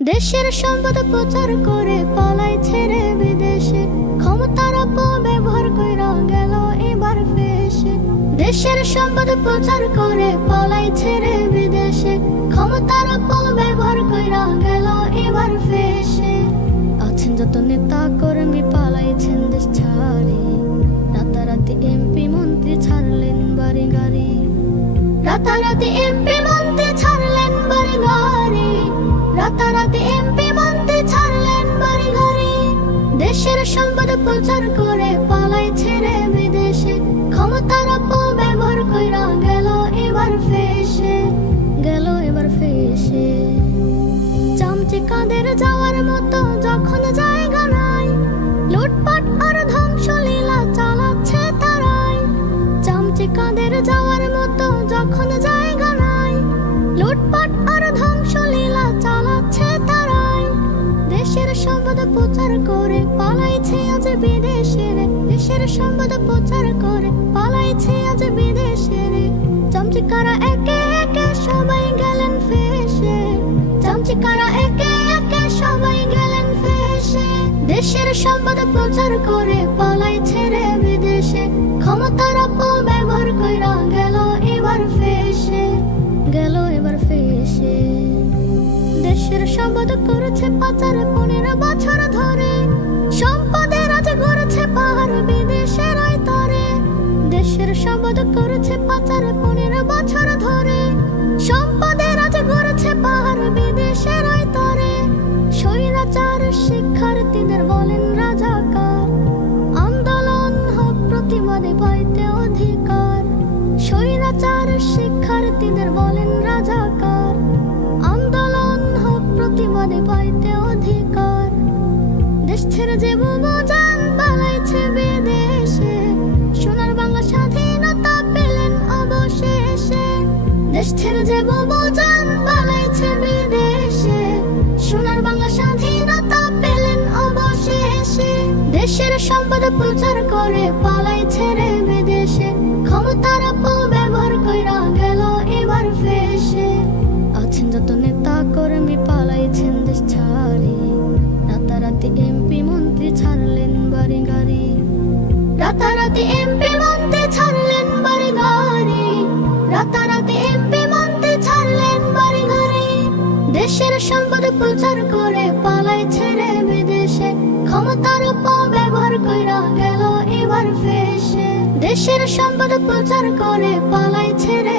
দেশের সম্পদ প্রচার করে পালাই ছেড়ে বিদেশে। ক্ষমতার অপব্যবহার কইরা গেল এবার ফেসে। দেশের সম্পদ প্রচার করে পালাই ছেড়ে বিদেশে। ক্ষমতার অপব্যবহার কইরা গেল এবার ফেসে। আছেন যত নেতা কর্মী পালাইছেন দেশ ছাড়ে। রাতারাতি এমপি মন্ত্রী ছাড়লেন বাড়ি গাড়ি। রাতারাতি এমপি প্রচার করে পালাই ছেড়ে বিদেশে। ক্ষমতার অপব্যবহার কইরা গেল এবার ফেসে, গেল এবার ফেসে। চামচে কাদের যাওয়ার মতো প্রচার করে, পালাইছে আজ বিদেশের দেশের সম্পদ প্রচার করে, পালাইছে আজ বিদেশের চামচিকারা একে একে সবাই গেলেন ফেসে। একে একে সবাই গেলেন ফেসে। দেশের সম্পদ প্রচার করে, পালাইছে রে বিদেশে। ক্ষমতার অপব্যবহার কইরা গেল সম্পদ করেছে পাচার পনেরো বছর ধরে। সম্পদের আজ গড়েছে পাহাড় বিদেশের তরে। দেশের সম্পদ করেছে পাচার পনেরো বছর ধরে। সম্পদের আজ গড়েছে পাহাড় বিদেশের তরে। স্বৈরাচার শিক্ষার্থীদের বলেন রাজাকার। আন্দোলন হোক প্রতিবাদে পাইতে অধিকার। স্বৈরাচার শিক্ষার্থীদের বলেন রাজাকার। প্রতিবাদে পাইতে অধিকার। দেশ ছেড়ে যে যান পালাইছে বিদেশে, সোনার বাংলা স্বাধীনতা পেলেন অবশেষে। দেশ যে যান পালাইছে বিদেশে, সোনার বাংলা স্বাধীনতা পেলেন অবশেষে। দেশের সম্পদ প্রচার করে পালাই ছেড়ে বিদেশে, ক্ষমতার অপব্যবহার কইরা গেল এবার ফেসে। এমপি মন্ত্রী ছাড়লেন গাড়ি রাতারাতি এমপি মন্ত্রী ছাড়লেন গাড়ি রাতারাতি এমপি মন্ত্রী ছাড়লেন গাড়ি দেশের সম্পদ প্রচার করে পালাই ছেড়ে বিদেশে। ক্ষমতার অপব্যবহার কইরা গেল এবার ফেসে। দেশের সম্পদ প্রচার করে পালাই ছেড়ে